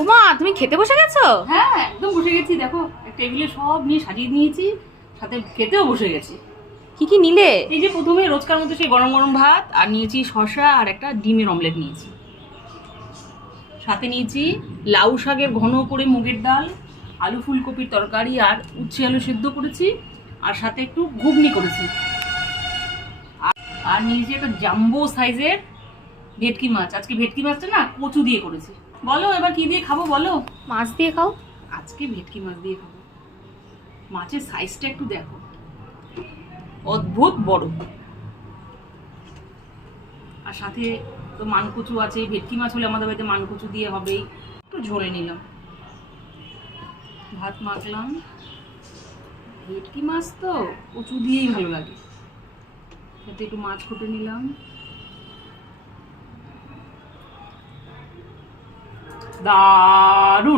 ওমা, তুমি খেতে বসে গেছো? হ্যাঁ, একদম বসে গেছি। দেখো টেবিলে সব নিয়ে সাজিয়ে নিয়েছি, সাথে খেতেও বসে গেছি। কি কি নিলে? এই যে প্রথমে রোজকার মতো সেই গরম গরম ভাত, আর নিয়েছি শসা আর একটা ডিমের অমলেট নিয়েছি। সাথে নিয়েছি লাউ শাকের ঘন করে মুগের ডাল, আলু ফুলকপির তরকারি আর উচ্ছে আলু সেদ্ধ করেছি, আর সাথে একটু ঘুগনি করেছি। আর নিয়েছি একটা জাম্বো সাইজের ভেটকি মাছ। আজকে ভেটকি মাছটা না কচু দিয়ে করেছি। বলো এবার কি দিয়ে খাবো বলো? মাছ দিয়ে খাও। আজকে ভেটকি মাছ দিয়ে খাবো। মাছের সাইজটা একটু দেখো, অদ্ভুত বড়। আর সাথে তো মানকচু আছে, ভেটকি মাছ হলে আমাদের বাড়িতে মানকচু দিয়ে হবেই। একটু ঝোলে নিলাম, ভাত মাখলাম। ভেটকি মাছ তো কচু দিয়েই ভালো লাগে। সাথে একটু মাছ কুটে নিলাম। দারুণ।